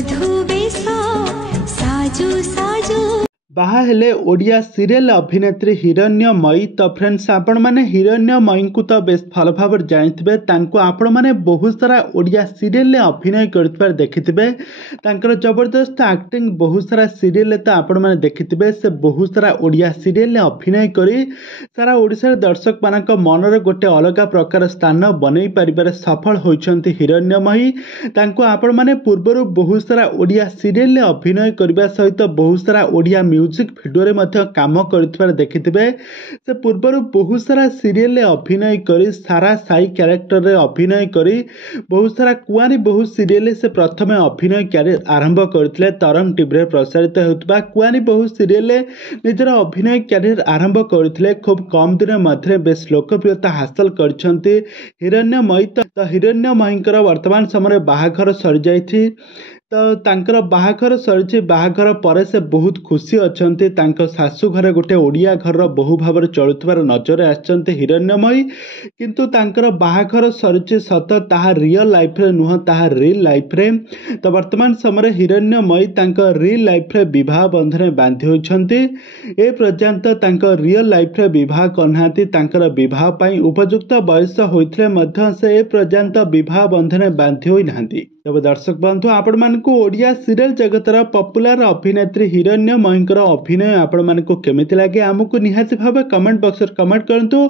ବଧୁ ବେଶ ସାଜୁ ସାଜୁ बाहा हेले ओडिया सीरियल अभिनेत्री हिरण्यमयी। तो फ्रेंड्स आपण मैंने हिरण्यमयी को तो बेस भल भाव जानी आपण मैंने बहुत सारा ओडिया सीरियल अभिनय कर देखिथे। जबरदस्त एक्टिंग बहुत सारा सीरियल तो आपण मैंने देखिथे। से बहुत सारा ओडिया सीरियल अभिनय कर सारा ओडिशार दर्शक मानक मनर गोटे अलग प्रकार स्थान बन पारिबार सफल होइछंती हिरण्यमयी। आपण मैंने पूर्वर बहुत सारा ओडिया सीरियल अभिनय करने सहित बहुत सारा ओडिया म्यूजिक भिडियो रे मध्य काम कर देखिथे। से पूर्वर बहुत सारा सीरियल अभिनय कर सारा साई क्यारेक्टर रे अभिनय कर बहुत सारा कुआरी बहुत सीरियल से प्रथम अभिनय कैरियर आरंभ करते। तरंग टीवी रे प्रसारित होता कुआरी बहुत सीरियल निजर अभिनय कैरियर आरंभ करते। खूब कम दिन मध्य बेस लोकप्रियता हासिल करछंती हिरण्यमयी। तो हिरण्यमयी वर्तमान समय बाहाघर सरी जाइछि। तो तांकर बाहाघर सरी बाहाघर पर से बहुत खुशी अच्छे। शाशु घरे गोटे ओडिया घर बहु भाव चलुवार नजर आछंती हिरण्यमयी। किंतु तांकर बाहाघर सरी सत ताहा रियल लाइफ रे नुह ताहा रियल लाइफ रे। तो वर्तमान समय हिरण्यमयी तांकर रियल लाइफ रे विवाह बंधन बांधि होइछंती। ए पर्यंत तांकर रियल लाइफ रे विवाह करनाहांती। तांकर विवाह पई उपयुक्त बयस होइथिले मध्य से ए पर्यंत विवाह बंधन बांधि होई नाहांती। तब दर्शक बंधु आपण मानकु ओडिया सीरियल जगतर पॉपुलर अभिनेत्री हिरण्यमयी अभिनय आपण मानकु केमिति लागे आमको निहाती भाव कमेंट बॉक्स रे कमेंट करंतु।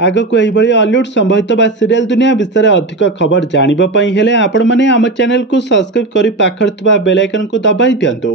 आगको एही भली हॉलीवुड संबंधित बा सीरियल दुनिया विषय अधिक खबर जानिबा पई हेले आपण माने हम चैनल को सब्सक्राइब करी पाखर थबा बेल आइकन को दबाई दियंतु।